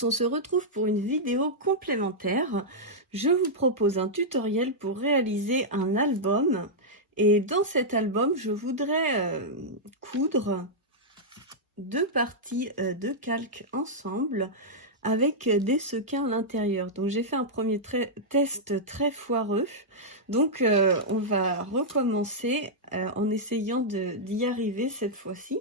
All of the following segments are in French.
tous, on se retrouve pour une vidéo complémentaire. Je vous propose un tutoriel pour réaliser un album. Et dans cet album, je voudrais coudre deux parties de calque ensemble avec des sequins à l'intérieur. Donc j'ai fait un premier test très foireux. Donc on va recommencer en essayant d'y arriver cette fois-ci.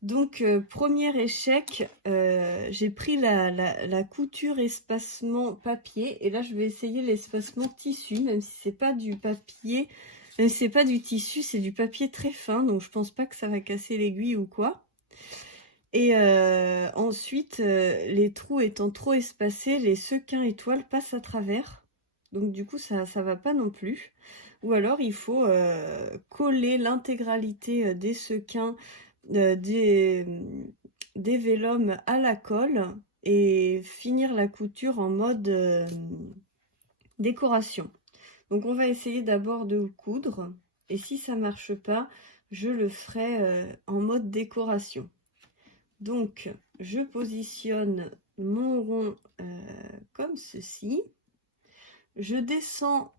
Donc, premier échec, j'ai pris la couture espacement papier et là je vais essayer l'espacement tissu, même si c'est pas du papier, même si c'est pas du tissu, c'est du papier très fin, donc je pense pas que ça va casser l'aiguille ou quoi. Et ensuite, les trous étant trop espacés, les sequins étoiles passent à travers, donc du coup ça va pas non plus. Ou alors il faut coller l'intégralité des sequins des vélums à la colle et finir la couture en mode décoration. Donc on va essayer d'abord de coudre et si ça marche pas, je le ferai en mode décoration. Donc je positionne mon rond comme ceci. Je descends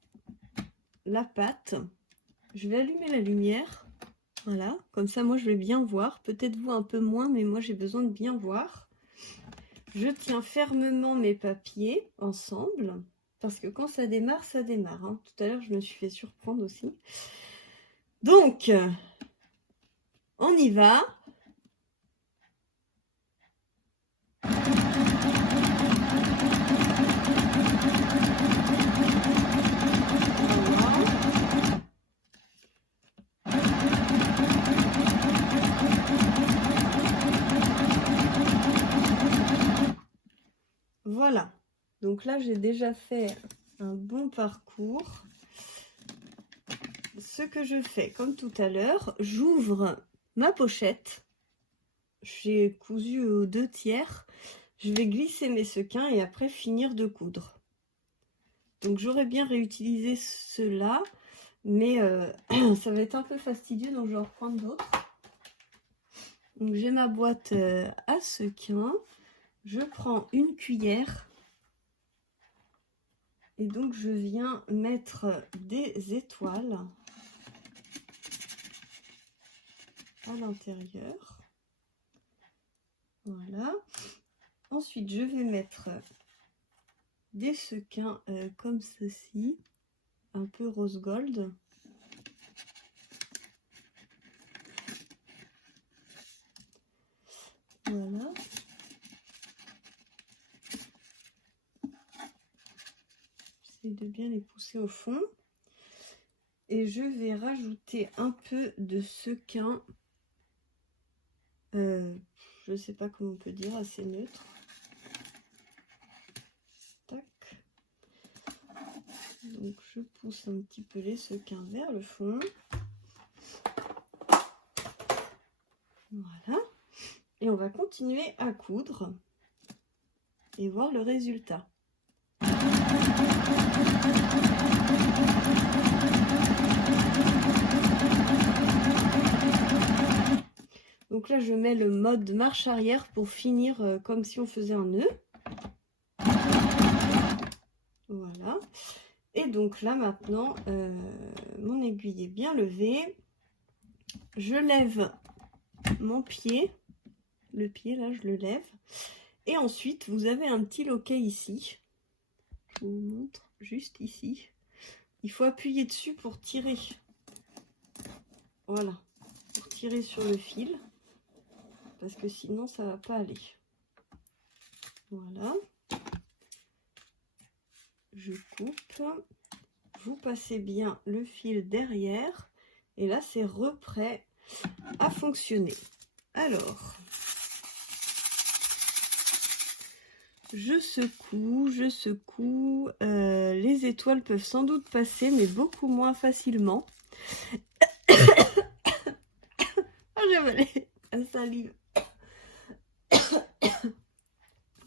la pâte. Je vais allumer la lumière. Voilà, comme ça moi je vais bien voir, peut-être vous un peu moins, mais moi j'ai besoin de bien voir. Je tiens fermement mes papiers ensemble, parce que quand ça démarre, ça démarre. Hein. Tout à l'heure je me suis fait surprendre aussi. Donc, on y va. Voilà, donc là j'ai déjà fait un bon parcours. Ce que je fais, comme tout à l'heure, j'ouvre ma pochette. J'ai cousu aux 2/3. Je vais glisser mes sequins et après finir de coudre. Donc j'aurais bien réutilisé cela, mais ça va être un peu fastidieux, donc je vais en reprendre d'autres. Donc j'ai ma boîte à sequins. Je prends une cuillère. Et donc je viens mettre des étoiles à l'intérieur. Voilà. Ensuite, je vais mettre des sequins comme ceci, un peu rose gold. Voilà. J'essaie de bien les pousser au fond. Et je vais rajouter un peu de sequins, je ne sais pas comment on peut dire, assez neutre. Tac. Donc je pousse un petit peu les sequins vers le fond. Voilà. Et on va continuer à coudre et voir le résultat. Donc là, je mets le mode marche arrière pour finir comme si on faisait un nœud. Voilà. Et donc là, maintenant, mon aiguille est bien levée. Je lève mon pied. Le pied, là, je le lève. Et ensuite, vous avez un petit loquet ici. Je vous montre juste ici. Il faut appuyer dessus pour tirer. Voilà. Pour tirer sur le fil. Parce que sinon, ça ne va pas aller. Voilà. Je coupe. Vous passez bien le fil derrière. Et là, c'est reprêt à fonctionner. Alors, je secoue. Les étoiles peuvent sans doute passer, mais beaucoup moins facilement. Ah, j'ai avalé la salive.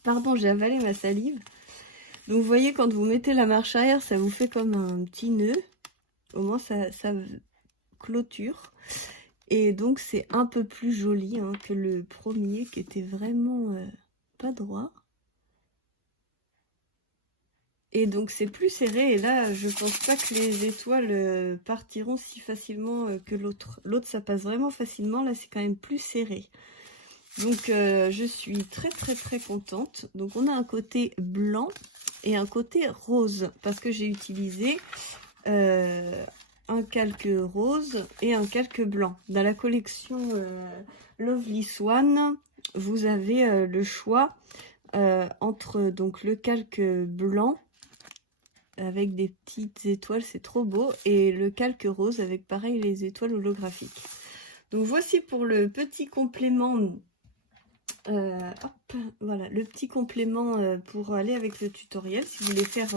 Pardon, j'ai avalé ma salive. Donc, vous voyez, quand vous mettez la marche arrière, ça vous fait comme un petit nœud. Au moins, ça clôture. Et donc, c'est un peu plus joli hein, que le premier qui était vraiment pas droit. Et donc c'est plus serré, et là je pense pas que les étoiles partiront si facilement que l'autre. L'autre ça passe vraiment facilement, là c'est quand même plus serré. Donc je suis très contente. Donc on a un côté blanc et un côté rose, parce que j'ai utilisé un calque rose et un calque blanc. Dans la collection Lovely Swan, vous avez le choix entre donc le calque blanc avec des petites étoiles, c'est trop beau, et le calque rose avec pareil les étoiles holographiques. Donc voici pour le petit complément, hop, voilà, le petit complément pour aller avec le tutoriel, si vous voulez faire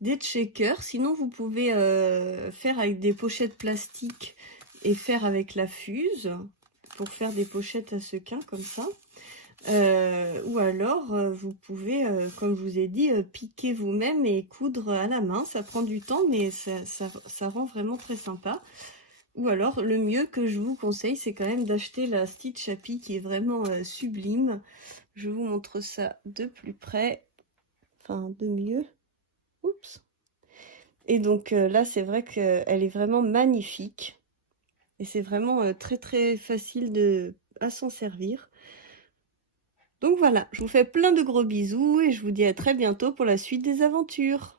des checkers. Sinon vous pouvez faire avec des pochettes plastiques et faire avec la fuse, pour faire des pochettes à sequins comme ça. Ou alors vous pouvez, comme je vous ai dit, piquer vous-même et coudre à la main. Ça prend du temps, mais ça rend vraiment très sympa. Ou alors le mieux que je vous conseille, c'est quand même d'acheter la Stitch Happy, qui est vraiment sublime. Je vous montre ça de plus près, enfin de mieux. Oups. Et donc là c'est vrai qu'elle est vraiment magnifique, et c'est vraiment très facile à s'en servir. Donc voilà, je vous fais plein de gros bisous et je vous dis à très bientôt pour la suite des aventures.